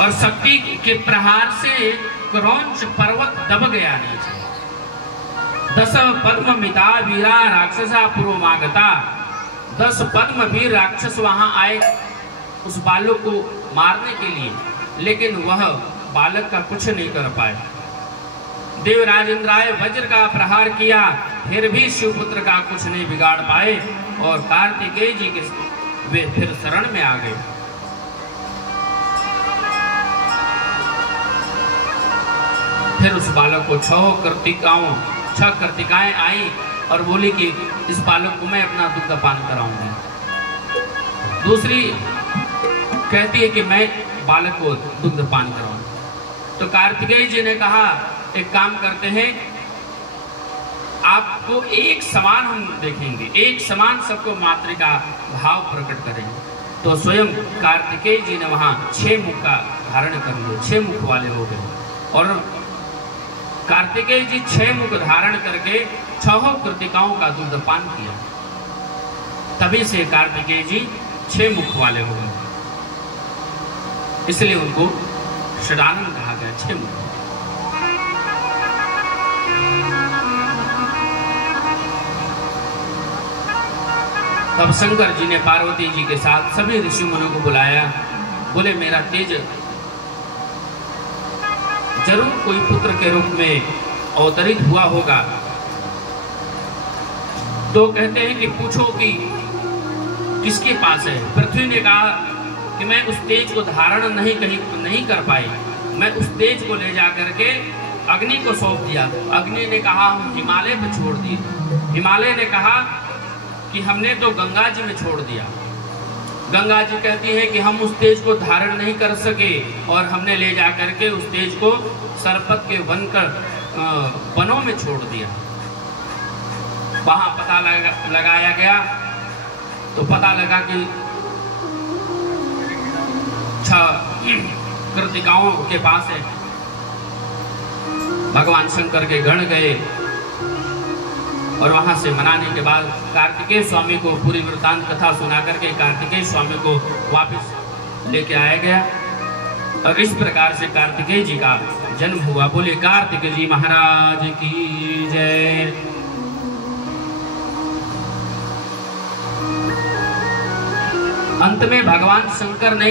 और शक्ति के प्रहार से क्रौंच पर्वत दब गया नीचे। 10 पद्म मिता वीरा राक्षसा पूर्वमागता। 10 पद्म वीर राक्षस वहां आए उस बालक को मारने के लिए, लेकिन वह बालक का कुछ नहीं कर पाए। देवराज इंद्राय वज्र का प्रहार किया, फिर भी शिवपुत्र का कुछ नहीं बिगाड़ पाए और कार्तिकेय जी के वे फिर शरण में आ गए। फिर उस बालक को 6 कर्तिकाएं आई और बोली कि इस बालक को मैं अपना दुग्ध पान कराऊंगी। दूसरी कहती है कि मैं बालक को दुग्ध पान कराऊंगी। तो कार्तिकेय जी ने कहा एक काम करते हैं, आपको एक समान हम देखेंगे, एक समान सबको मातृका भाव प्रकट करेंगे। तो स्वयं कार्तिकेय जी ने वहां 6 मुख का धारण कर लिया, 6 मुख वाले हो गए। और कार्तिकेय जी 6 मुख धारण करके 6 कृतिकाओं का दुग्ध पान किया। तभी से कार्तिकेय जी 6 मुख वाले हो गए, इसलिए उनको षडानन कहा गया, 6 मुख। तब शंकर जी ने पार्वती जी के साथ सभी ऋषि मुनियों को बुलाया। बोले मेरा तेज जरूर कोई पुत्र के रूप में अवतरित हुआ होगा। तो कहते हैं कि पूछो कि किसके पास है। पृथ्वी ने कहा कि मैं उस तेज को धारण नहीं कर पाई। मैं उस तेज को ले जा करके अग्नि को सौंप दिया। अग्नि ने कहा हम हिमालय में छोड़ दिए। हिमालय ने कहा कि हमने तो गंगा जी में छोड़ दिया। गंगा जी कहती है कि हम उस तेज को धारण नहीं कर सके और हमने ले जा करके उस तेज को सरपत के वनों में छोड़ दिया। वहां पता लगाया गया तो पता लगा कि 6 कृतिकाओं के पास है। भगवान शंकर के गण गए और वहां से मनाने के बाद कार्तिकेय स्वामी को पूरी वृत्तांत कथा सुना करके कार्तिकेय स्वामी को वापस लेके आया गया। और इस प्रकार से कार्तिकेय जी का जन्म हुआ। बोले कार्तिकेय जी महाराज की जय। अंत में भगवान शंकर ने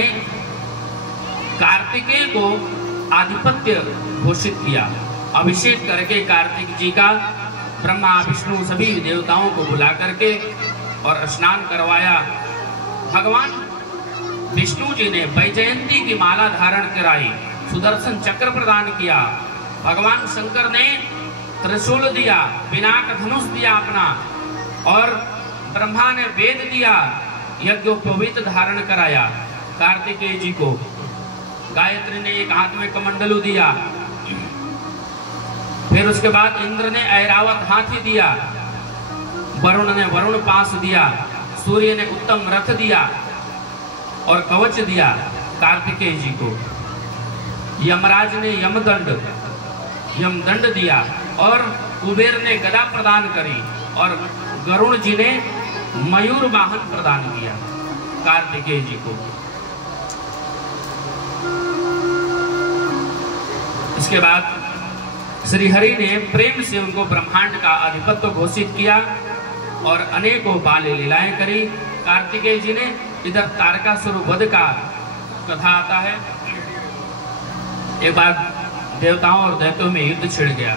कार्तिकेय को आधिपत्य घोषित किया। अभिषेक करके कार्तिक जी का ब्रह्मा विष्णु सभी देवताओं को बुला करके और स्नान करवाया। भगवान विष्णु जी ने वैजयंती की माला धारण कराई, सुदर्शन चक्र प्रदान किया। भगवान शंकर ने त्रिशूल दिया, पिनाक धनुष दिया अपना, और ब्रह्मा ने वेद दिया, यज्ञोपवीत धारण कराया। कार्तिकेय जी को गायत्री ने एक हाथ में कमंडलू दिया। फिर उसके बाद इंद्र ने ऐरावत हाथी दिया, वरुण ने वरुण पास दिया, सूर्य ने उत्तम रथ दिया और कवच दिया कार्तिकेय जी को। यमराज ने यमदंड दिया और कुबेर ने गदा प्रदान करी और गरुण जी ने मयूर वाहन प्रदान किया कार्तिकेय जी को। इसके बाद श्री हरि ने प्रेम से उनको ब्रह्मांड का आधिपत्य घोषित किया और अनेकों बाल लीलाएं करी। कार्तिकेय जी ने इधर तारकासुर वध का कथा आता है। एक बार देवताओं और दैत्यों में युद्ध छिड़ गया।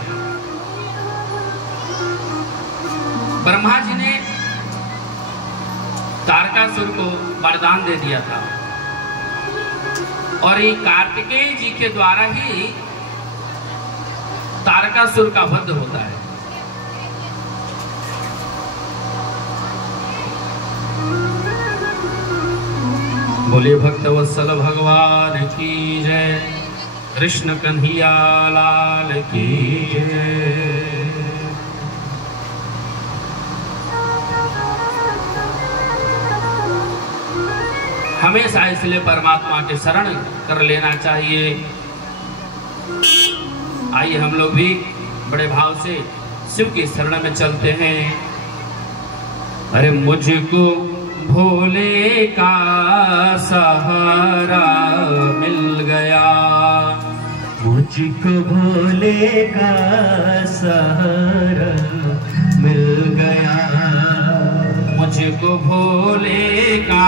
ब्रह्मा जी ने तारकासुर को वरदान दे दिया था और ये कार्तिकेय जी के द्वारा ही तारकासुर का वध होता है। बोले भक्तवत्सल भगवान की जय, कृष्ण कन्हैया लाल की जय। हमेशा इसलिए परमात्मा के शरण कर लेना चाहिए। आइए हम लोग भी बड़े भाव से शिव की शरण में चलते हैं। अरे मुझको भोले का सहारा मिल गया, मुझको भोले का सहारा मिल गया, मुझको भोले का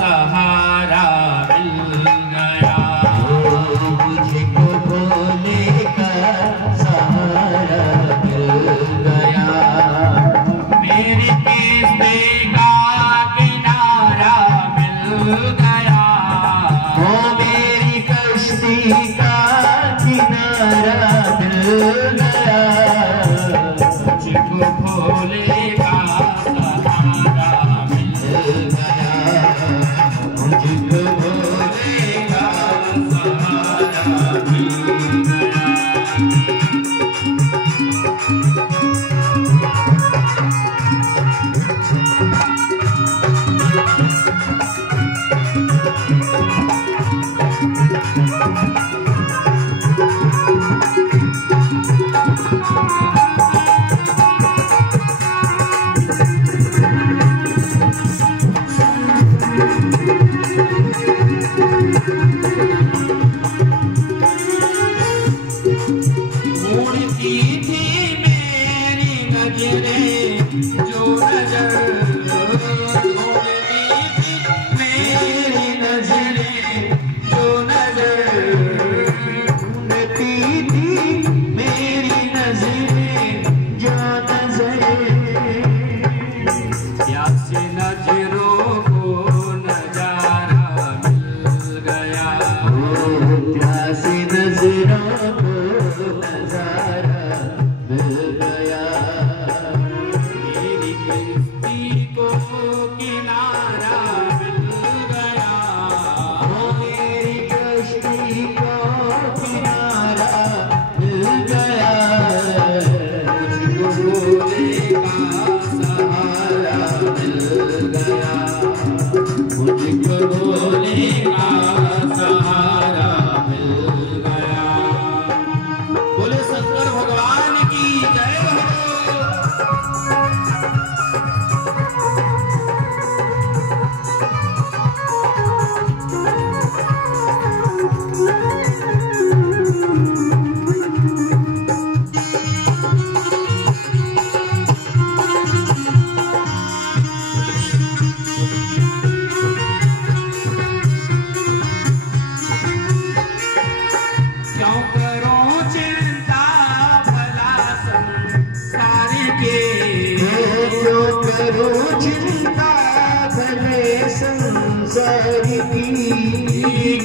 सहारा मिल गया, मुझको भोले का सहारा मिल गया, मेरे किस्से का किनारा मिल गया, मेरी कश्ती का किनारा मिल गया, मुझको भोले का सहारा मिल गया, मुझको भोले का सहारा मिल गया।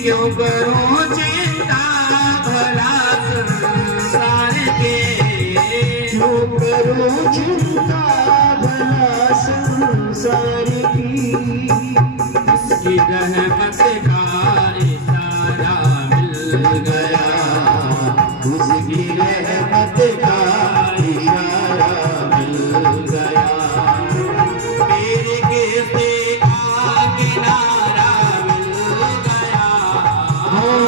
क्यों करो चिंता भला संसार के, क्यों करो चिंता भला संसार की, उसकी रहमत का इशारा मिल गया, उसकी रहमत का इशारा मिल गया, मेरे किस्से का किनारा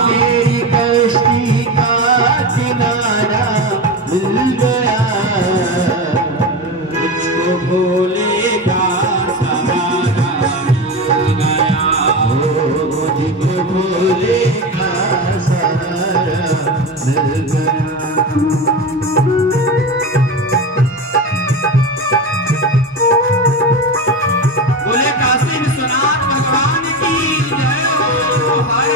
मेरी कश्ती का किनारा मिल गया, मुझको भोले का सहारा मिल गया, मुझको भोले का सहारा मिल गया। बोले काशी विश्वनाथ भगवान की जय हो। हर